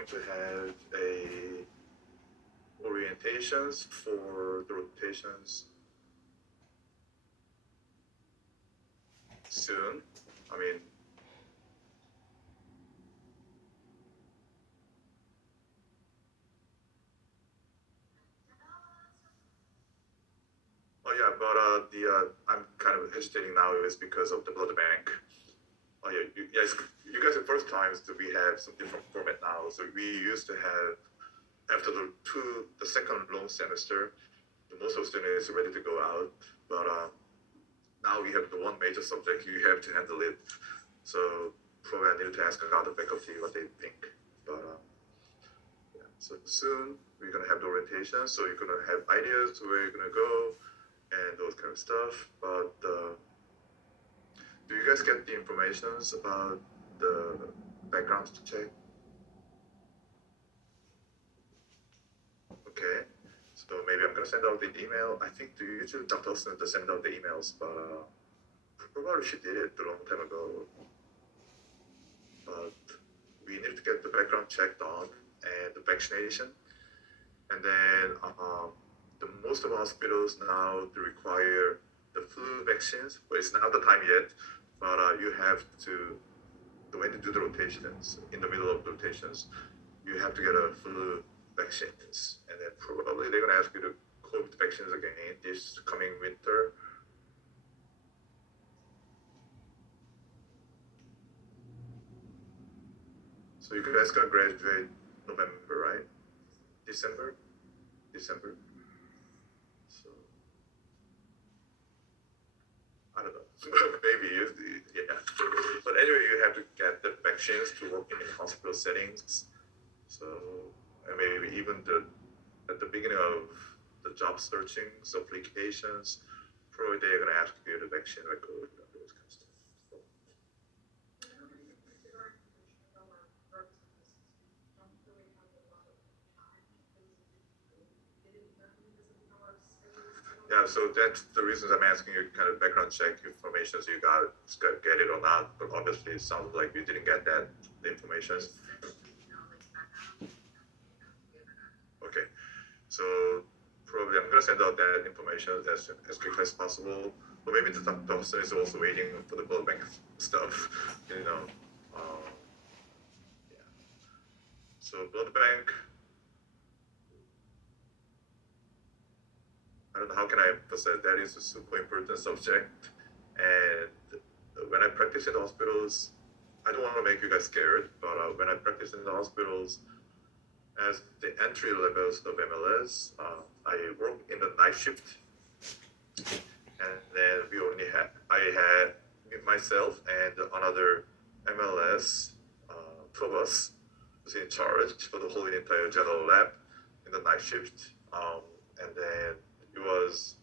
going to have a orientations for the rotations soon. I mean, oh yeah, but I'm kind of hesitating now is because of the blood bank. Oh yeah, you guys are first times that we have some different format now. So we used to have after the second long semester, most of the students are ready to go out, but now we have the one major subject you have to handle it. So probably I need to ask other faculty what they think. But yeah, so soon we're gonna have the orientation, so you're gonna have ideas where you're gonna go and those kind of stuff. But do you guys get the informations about the background check? Okay. So maybe I'm gonna send out the email. I think the usually Dr. Austin to send out the emails, but probably she did it a long time ago. But we need to get the background check done and the vaccination, and then the most of hospitals now they require the flu vaccines, but it's not the time yet. But you have to when you do the rotations in the middle of the rotations, you have to get a flu vaccines, and then probably they're gonna ask you to COVID vaccines again this coming winter. So you guys gonna graduate November, right? December? December. So I don't know. Maybe yeah. But anyway, you have to get the vaccines to work in hospital settings. So and maybe even at the beginning of the job searching applications, probably they're gonna ask you the vaccine record and those kind of stuff. So, yeah, so that's the reasons I'm asking you kind of background check information so you got get it or not. But obviously, it sounds like you didn't get that the information. Okay, so probably I'm gonna send out that information as quickly as possible. But maybe the doctor is also waiting for the blood bank stuff, you know. Um, yeah. So blood bank, I don't know how can I emphasize that is a super important subject. And when I practice in the hospitals, I don't want to make you guys scared, but when I practice in the hospitals, as the entry levels of MLS, I work in the night shift, and then I had myself and another MLS, two of us, was in charge for the whole entire general lab in the night shift, and then it was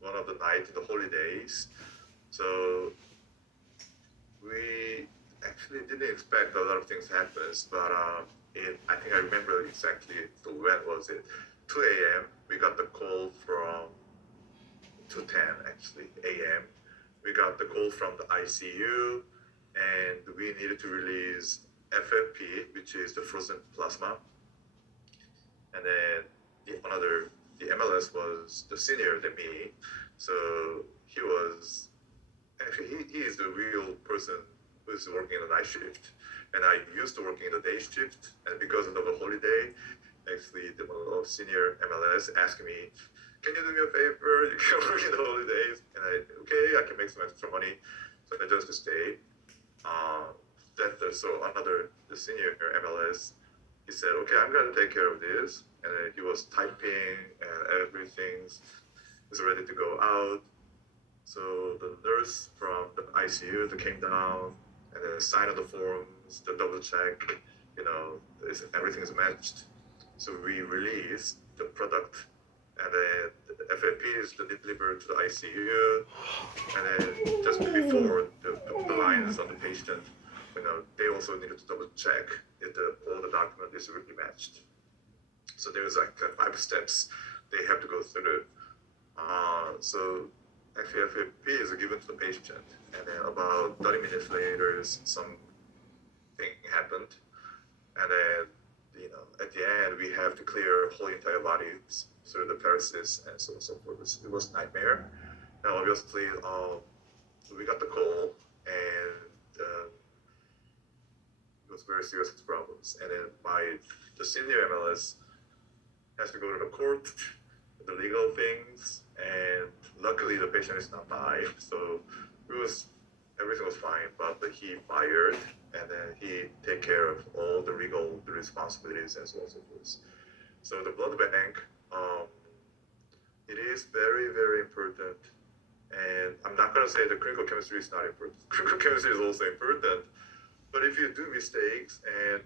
one of the night in the holidays, so we actually didn't expect a lot of things happens, but I think I remember exactly when was it? 2 a.m. We got the call from 2:10 actually a.m. We got the call from the ICU, and we needed to release FFP, which is the frozen plasma, and then the MLS was the senior than me, so he was actually he is the real person who's working in the night shift, and I used to work in the day shift, and because of the holiday, actually the senior MLS asked me, "Can you do me a favor? You can work in the holidays," and I can make some extra money, so I just stayed. So the senior MLS, he said, "Okay, I'm gonna take care of this," and then he was typing and everything is ready to go out. So the nurse from the ICU that came down and then signed the forms, the double check, everything is matched. So we released the product, and then the FAP is delivered to the ICU, and then just before the lines on the patient, they also needed to double check if all the document is really matched. So there's like 5 steps they have to go through. So actually FAP is given to the patient, and then about 30 minutes later, something happened, and then at the end we have to clear whole entire bodies through the paralysis and so on and so forth. It was a nightmare. And obviously, we got the call, and it was very serious problems. And then the senior MLS has to go to the court, the legal things, and luckily the patient is not died, so everything was fine. But he fired, and then he take care of all the legal responsibilities and so on and so forth. So the blood bank, it is very very important. And I'm not gonna say the clinical chemistry is not important. Clinical chemistry is also important. But if you do mistakes and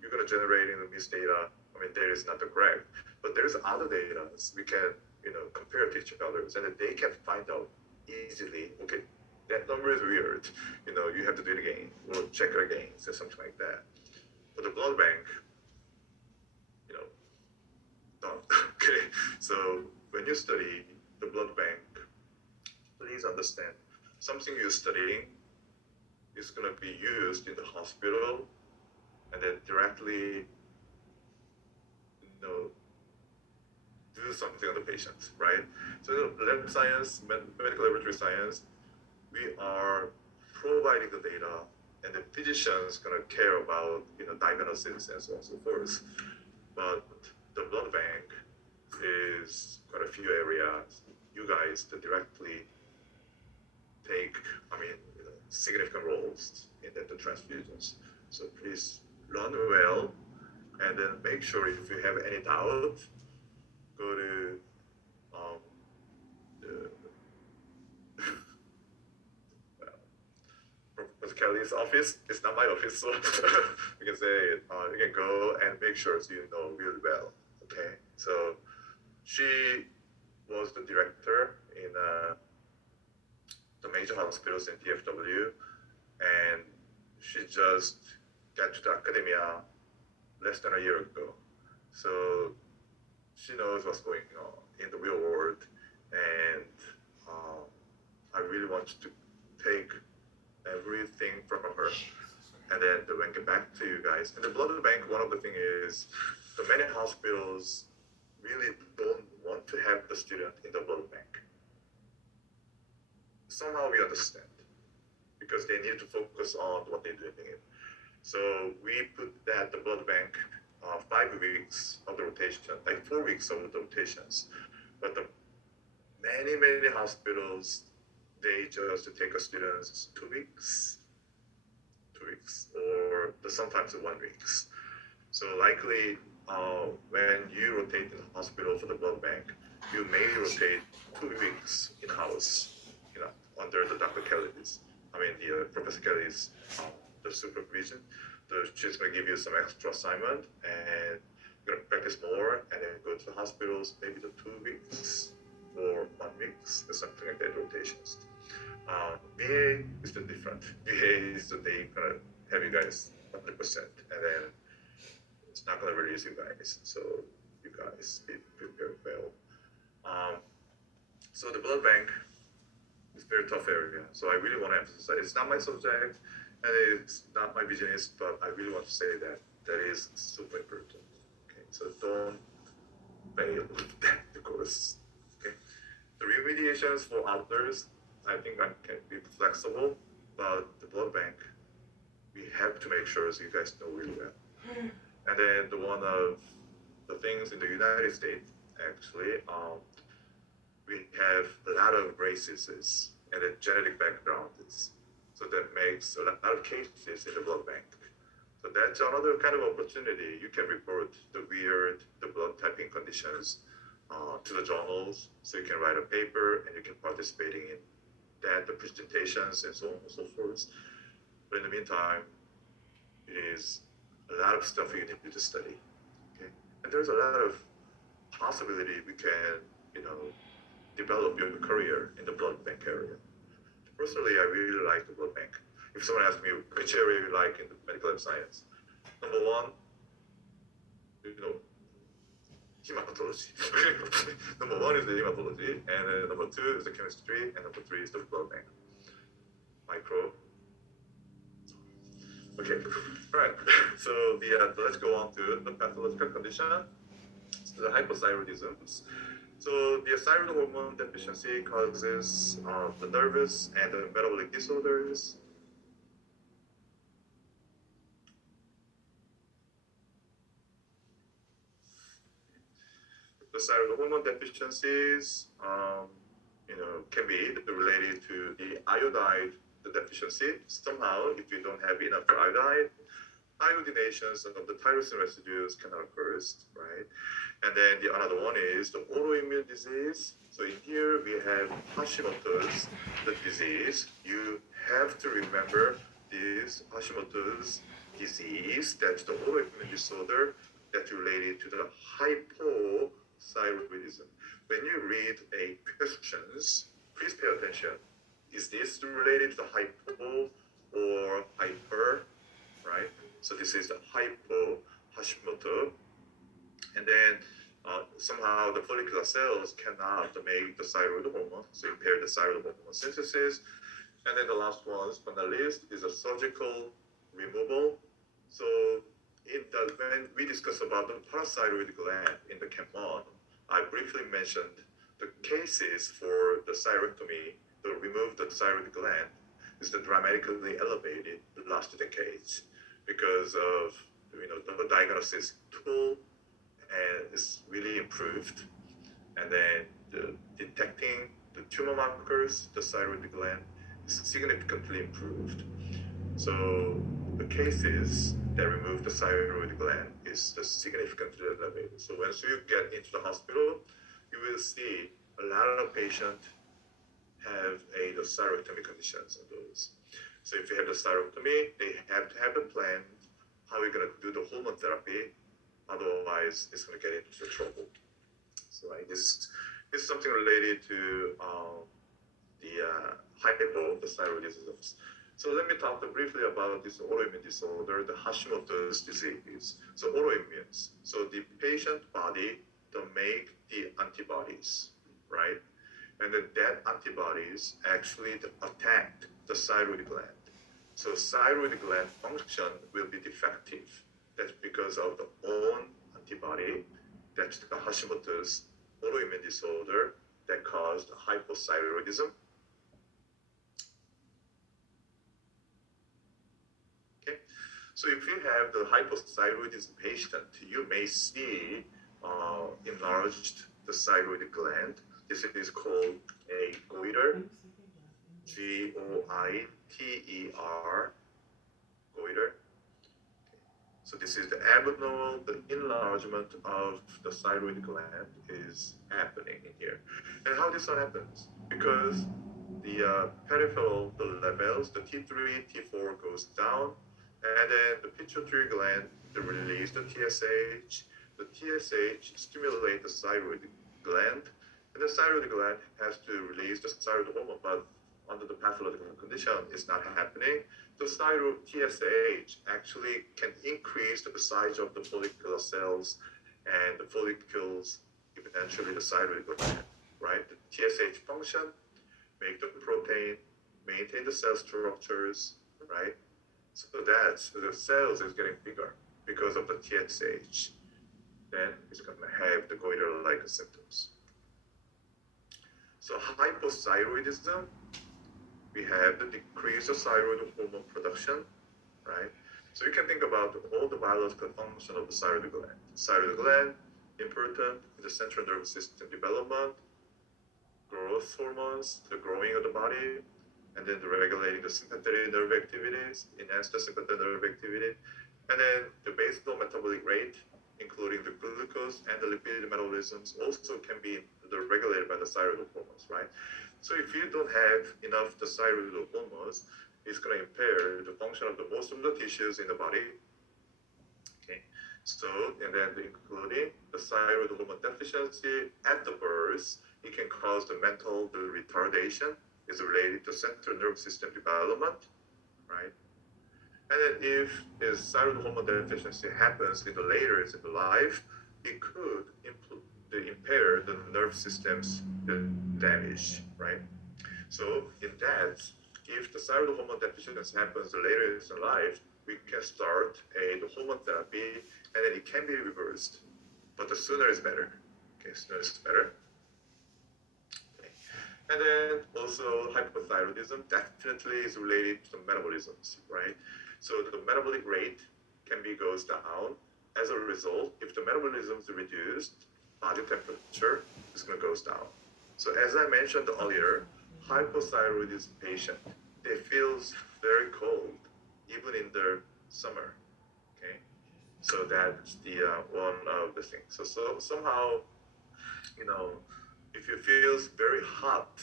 you're gonna generate missed data, I mean, data is not the correct. But there's other data we can compare to each other, and then they can find out easily. Okay, that number is weird. You have to do it again or check it again, or something like that. But the blood bank, done. Okay, so when you study the blood bank, please understand something you're studying is going to be used in the hospital and then directly do something on the patient, right? So lab science, medical laboratory science, we are providing the data, and the physician's going to care about diagnosis and so on and so forth. But the blood bank is quite a few areas you guys to directly take, significant roles in the transfusions. So please learn well, and then make sure if you have any doubt, go to Professor Kelly's office. It's not my office, so you can say you can go and make sure so you know really well. Okay, so she was the director in the major hospitals in DFW, and she just got to the academia less than a year ago. So she knows what's going on in the real world, and I really want to take everything from her and then to bring it back to you guys. And the blood bank, one of the things is the many hospitals really don't want to have the student in the blood bank. Somehow we understand, because they need to focus on what they're doing. So we put that the blood bank 5 weeks of the rotation, like 4 weeks of the rotations. But the many hospitals, they just take a students 2 weeks, or sometimes 1 week. So likely when you rotate in the hospital for the blood bank, you may rotate 2 weeks in house, under the Dr. Kelly's, the Professor Kelly's the supervision. She's going to give you some extra assignment, and you're going to practice more, and then go to the hospitals maybe the 2 weeks or 1 week, or something like that, rotations. VA is the different. VA is that they going to have you guys 100%, and then it's not going to release you guys. So you guys be prepared well. So the blood bank is a very tough area. So I really want to emphasize, it's not my subject, and it's not my business, but I really want to say that is super important. Okay, so don't fail the course. Okay, the remediations for others, I think I can be flexible, but the blood bank, we have to make sure so you guys know really well. And then one of the things in the United States, actually, we have a lot of races and a genetic backgrounds. So that makes a lot of cases in the blood bank. So that's another kind of opportunity. You can report the blood typing conditions to the journals. So you can write a paper and you can participate in that, the presentations and so on and so forth. But in the meantime, it is a lot of stuff you need to study. Okay? And there's a lot of possibility we can, develop your career in the blood bank area. Personally, I really like the blood bank. If someone asks me which area you like in the medical lab science, number one, hematology. Number one is the hematology, and number two is the chemistry, and number three is the blood bank. Micro. Okay, right. So let's go on to the pathological condition, the hypothyroidism. So the thyroid hormone deficiency causes the nervous and the metabolic disorders. The thyroid hormone deficiencies, can be related to the iodide the deficiency. Somehow, if you don't have enough iodide, iodinations of the tyrosine residues can occur, right? And then the another one is the autoimmune disease. So in here we have Hashimoto's the disease. You have to remember this Hashimoto's disease. That's the autoimmune disorder that's related to the hypothyroidism. When you read a questions, please pay attention. Is this related to the hypo or hyper, right? So this is the hypo Hashimoto, and then somehow the follicular cells cannot make the thyroid hormone, so impair the thyroid hormone synthesis. And then the last one, but not least, is a surgical removal. So when we discuss about the parathyroid gland in the Chem 1, I briefly mentioned the cases for the thyroidectomy to remove the thyroid gland is dramatically elevated the last decades because of the diagnosis tool and it's really improved. And then detecting the tumor markers, the thyroid gland, is significantly improved. So the cases that remove the thyroid gland is significantly elevated. So once you get into the hospital, you will see a lot of patients have the thyroidectomy conditions of those. So if you have the thyroidectomy, they have to have a plan how you're going to do the hormone therapy. Otherwise, it's going to get into trouble. So this is something related to the hypothyroidism. So let me talk briefly about this autoimmune disorder, the Hashimoto's disease. So autoimmunes. So the patient body don't make the antibodies, right? And then that antibodies actually attack the thyroid gland. So thyroid gland function will be defective. That's because of the own antibody. That's the Hashimoto's autoimmune disorder that caused hypothyroidism. Okay, so if you have the hypothyroidism patient, you may see enlarged the thyroid gland. This is called a goiter, Goiter, goiter. So this is the abnormal, the enlargement of the thyroid gland is happening in here. And how this one happens? Because the peripheral, the levels, the T3, T4 goes down, and then the pituitary gland to release the TSH. The TSH stimulates the thyroid gland, and the thyroid gland has to release the thyroid hormone, but under the pathological condition, it's not happening. The thyroid TSH actually can increase the size of the follicular cells and the follicles, eventually the thyroid gland, right? The TSH function, make the protein, maintain the cell structures, right? So that's the cells is getting bigger because of the TSH. Then it's going to have the goiter-like symptoms. So hypothyroidism, we have the decrease of thyroid hormone production, right? So you can think about all the biological function of the thyroid gland. Thyroid gland, important in the central nervous system development, growth hormones, the growing of the body, and then the regulating the sympathetic nerve activities, enhance the sympathetic nerve activity, and then the basal metabolic rate, including the glucose and the lipid metabolisms, also can be regulated by the thyroid hormones, right? So if you don't have enough the thyroid hormones, it's going to impair the function of the most of the tissues in the body. Okay, so and then including the thyroid hormone deficiency at the birth, it can cause the mental retardation. Is related to central nervous system development, right? And then if this thyroid hormone deficiency happens in the later in the life, it could impair the nerve system's damage, right? So in that, if the thyroid hormone deficiency happens later in life, we can start the hormone therapy, and then it can be reversed. But the sooner is better. Okay, sooner is better. Okay. And then also hypothyroidism definitely is related to metabolisms, right? So the metabolic rate can be goes down. As a result, if the metabolism is reduced, body temperature is going to goes down. So as I mentioned earlier, hypothyroidism patient, they feel very cold even in the summer. Okay, so that's the one of the things. So somehow, you know, if you feel very hot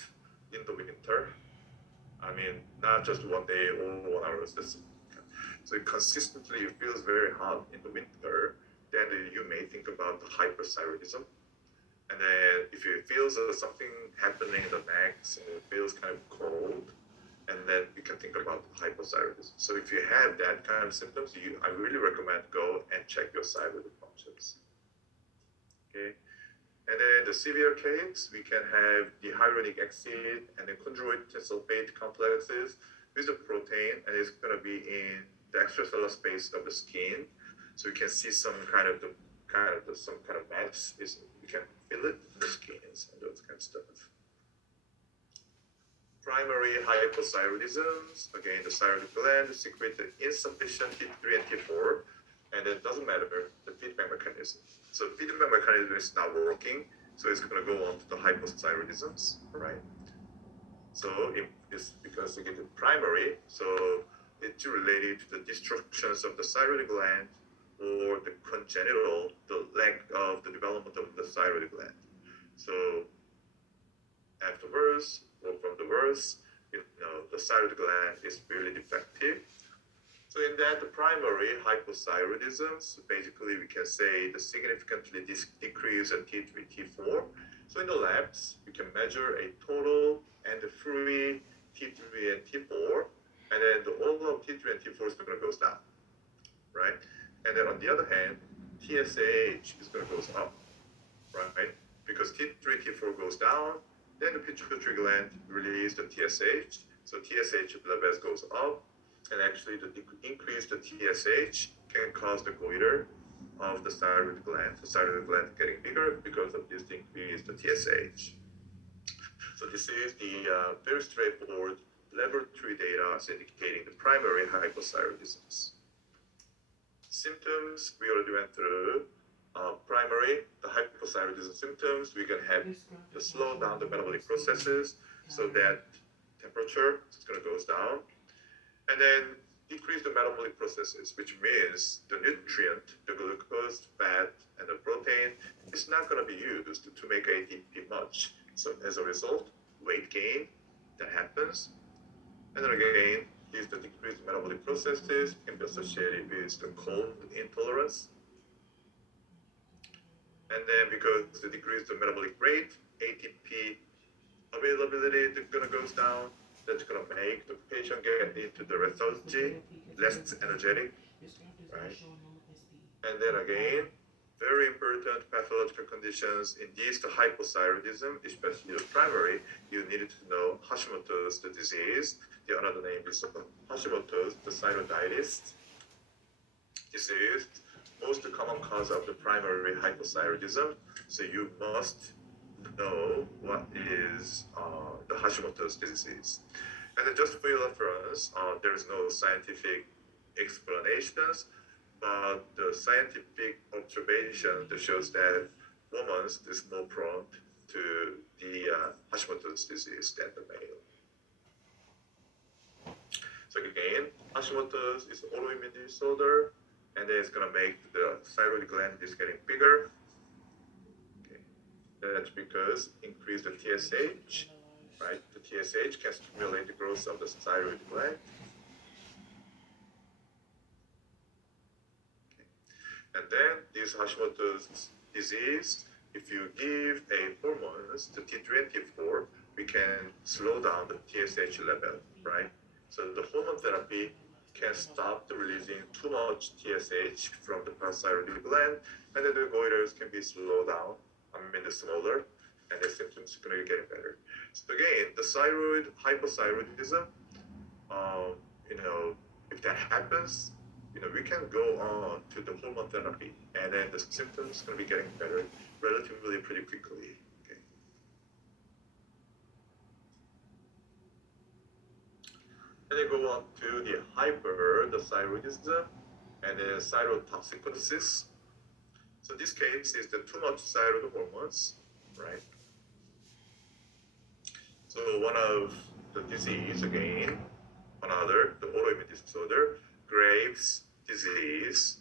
in the winter, I mean, not just one day or 1 hour, so it consistently feels very hot in the winter, then you may think about the hyperthyroidism. And then if you feel something happening in the neck and it feels kind of cold, and then you can think about hypothyroidism. So if you have that kind of symptoms, I really recommend go and check your thyroid functions. Okay. And then the severe case, we can have the hyaluronic acid and the chondroitin sulfate complexes with the protein, and it's going to be in the extracellular space of the skin. So you can see some kind of mass. You can feel it in the skin and those kind of stuff. Primary hypothyroidisms, again, the thyroid gland secrete the insufficient T3 and T4, and it doesn't matter the feedback mechanism. So feedback mechanism is not working, so it's going to go on to the hypothyroidisms, right? So it's because you get the primary, so it's related to the destructions of the thyroid gland or the congenital, the lack of the development of the thyroid gland. So afterwards, or from the birth, the thyroid gland is really defective. So in that, the primary hypothyroidisms, basically we can say the significantly decrease in T3, T4. So in the labs, we can measure a total and the free T3 and T4, and then all of T3 and T4 is going to go down, right? And then on the other hand, TSH is going to go up, right? Because T3, T4 goes down, then the pituitary gland releases the TSH, so TSH levels goes up, and actually the increase the TSH can cause the goiter of the thyroid gland. The thyroid gland getting bigger because of this increase the TSH. So this is the very straightforward laboratory data indicating the primary hypothyroidisms. Symptoms we already went through. Primary, the hypothyroidism symptoms, we can have to slow down the metabolic processes so that temperature is going to go down, and then decrease the metabolic processes, which means the nutrient, the glucose, fat, and the protein is not going to be used to make ATP much. So as a result, weight gain that happens, and then again, these the decreased metabolic processes can be associated with the cold intolerance. And then because the decrease the metabolic rate, ATP availability is going to go down. That's going to make the patient get into the lethargy, less energetic, right? And then again, very important pathological conditions in these the hypothyroidism, especially the primary, you needed to know Hashimoto's the disease. The another name is Hashimoto's the thyroiditis disease. Most common cause of the primary hypothyroidism. So you must know what is the Hashimoto's disease. And then just for your reference, there's no scientific explanations, but the scientific observation that shows that women is more prone to the Hashimoto's disease than the male. So again, Hashimoto's is autoimmune disorder, and then it's going to make the thyroid gland is getting bigger. Okay. That's because increase the TSH, right? The TSH can stimulate the growth of the thyroid gland. Okay. And then this Hashimoto's disease, if you give a hormones, the T3 and T4, we can slow down the TSH level, right? So the hormone therapy can stop the releasing too much TSH from the parathyroid gland, and then the goiters can be slowed down, the smaller, and the symptoms are going to get better. So again, the thyroid hypothyroidism, if that happens, we can go on to the hormone therapy, and then the symptoms going to be getting better relatively pretty quickly. Okay. And then go on to the hyperthyroidism and then thyrotoxicosis. So this case is the too much thyroid hormones, right? So one of the disease again, another, the autoimmune disorder, Graves' disease.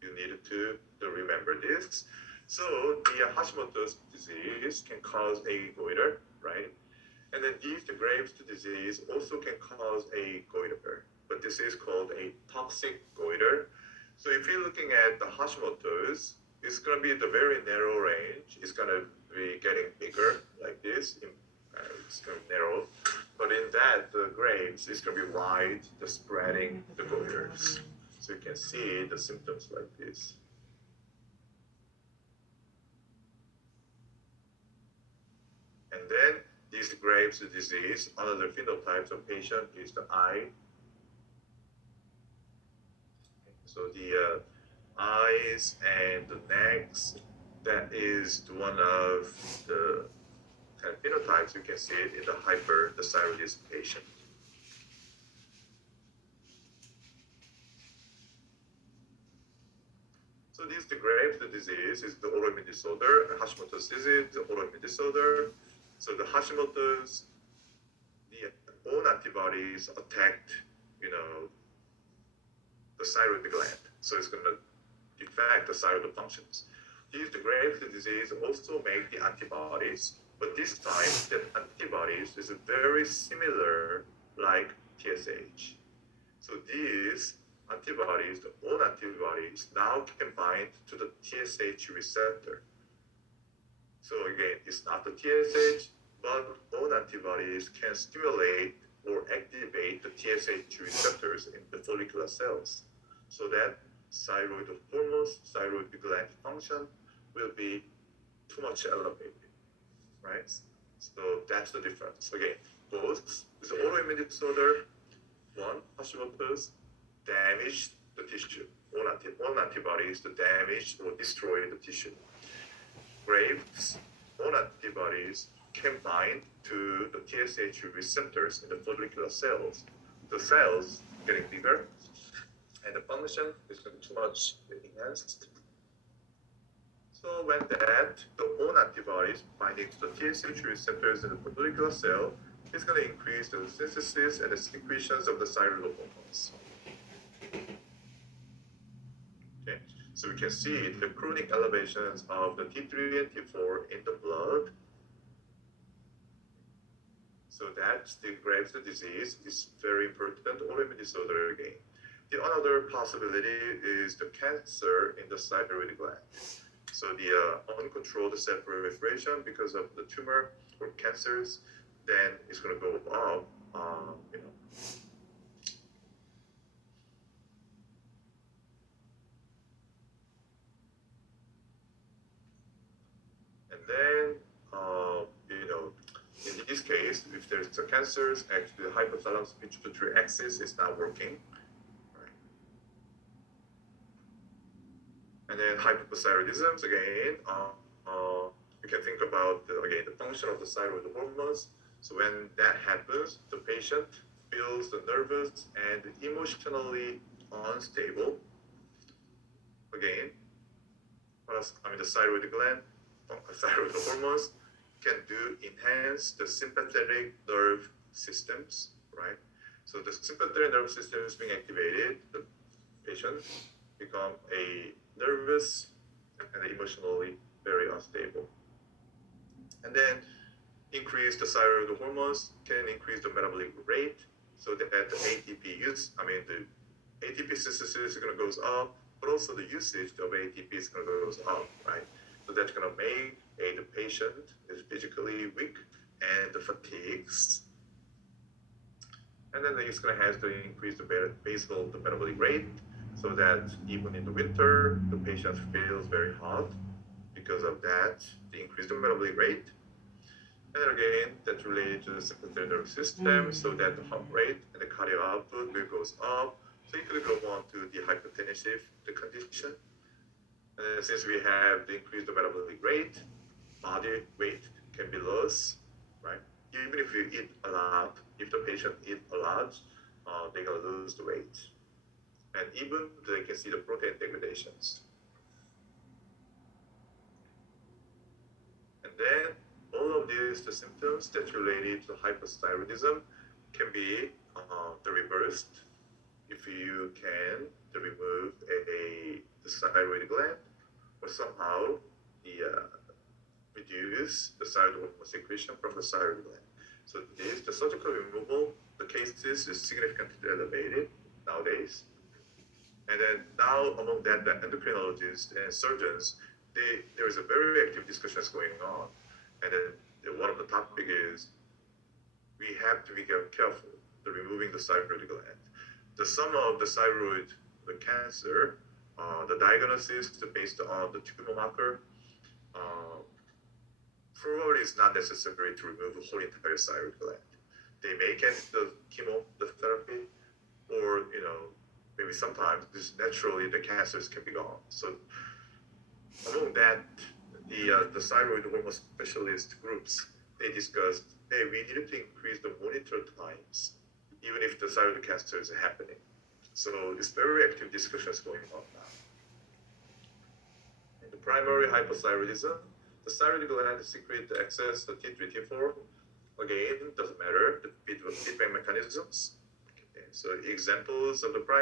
You need to remember this. So the Hashimoto's disease can cause a goiter, right? And then the Graves' disease also can cause a goiter, but this is called a toxic goiter. So if you're looking at the Hashimoto's, it's going to be the very narrow range. It's going to be getting bigger like this. It's going to narrow. But in that, the Graves, it's going to be wide, the spreading the goiters. So you can see the symptoms like this. And then this Graves' disease, another phenotype of patient is the eye. So the eyes and the necks, that is one of the kind of phenotypes you can see it in the hyperthyroidism patient. So this the Graves' disease is the autoimmune disorder, Hashimoto's disease, the autoimmune disorder. So the Hashimoto's, the own antibodies attacked, the thyroid gland. So it's going to affect the thyroid functions. The Graves' disease also make the antibodies, but this time the antibodies is very similar like TSH. So these antibodies, the own antibodies, now can bind to the TSH receptor. So again, it's not the TSH, but own antibodies can stimulate or activate the TSH receptors in the follicular cells, so that thyroid hormones, thyroid gland function will be too much elevated, right? So that's the difference. Again, both is autoimmune disorder. One, Hashimoto's, damage the tissue. Own antibodies to damage or destroy the tissue. Graves' own antibodies can bind to the TSH receptors in the follicular cells. The cells getting bigger, and the function is going to be too much enhanced. So when the own antibodies binding to the TSH receptors in the follicular cell is going to increase the synthesis and the secretions of the thyroid hormones. Okay, so we can see the chronic elevations of the T3 and T4 in the blood. So that's the Graves' disease is very important autoimmune disorder again. The another possibility is the cancer in the thyroid gland. So the uncontrolled cell proliferation because of the tumor or cancers, then it's going to go up, And then, in this case, if there's a cancers, actually the hypothalamus pituitary axis is not working. Right? And then hypothyroidism, again, you can think about, again, the function of the thyroid hormones. So when that happens, the patient feels the nervous and emotionally unstable. Again, the thyroid gland, thyroid hormones can enhance the sympathetic nerve systems, right? So the sympathetic nerve system is being activated, the patient become a nervous and emotionally very unstable. And then increase the thyroid hormones can increase the metabolic rate, so that the ATP use, the ATP synthesis is going to goes up, but also the usage of ATP is going to goes up, right? So that's going to make the patient is physically weak and the fatigues. And then it's going to have to increase the basal the metabolic rate, so that even in the winter, the patient feels very hot because of that, the increased metabolic rate. And then again, that's related to the sympathetic nervous system, so that the heart rate and the cardiac output will goes up, quickly go on to the hypertensive the condition. And since we have the increased metabolic rate, body weight can be lost, right? Even if you eat a lot, if the patient eat a lot, they're gonna lose the weight, and even they can see the protein degradations. And then all of these the symptoms that related to hypothyroidism can be reversed if you can remove the thyroid gland or somehow reduce the thyroid hormone secretion from the thyroid gland. So the surgical removal, the cases is significantly elevated nowadays. And then now among that, the endocrinologists and surgeons, there is a very active discussions going on. And then one of the topic is we have to be careful the removing the thyroid gland. The sum of the thyroid, the cancer, the diagnosis based on the tumor marker, uh, probably is not necessary to remove the whole entire thyroid gland. They may get the chemo, the therapy, or maybe sometimes just naturally the cancers can be gone. So among that, the thyroid hormone specialist groups they discussed, hey, we need to increase the monitor times, even if the thyroid cancer is happening. So it's very active discussions going on now. In the primary hypothyroidism, the thyroid gland secrete the excess the T3, T4. Again, doesn't matter the feedback mechanisms. Okay, so examples of the primary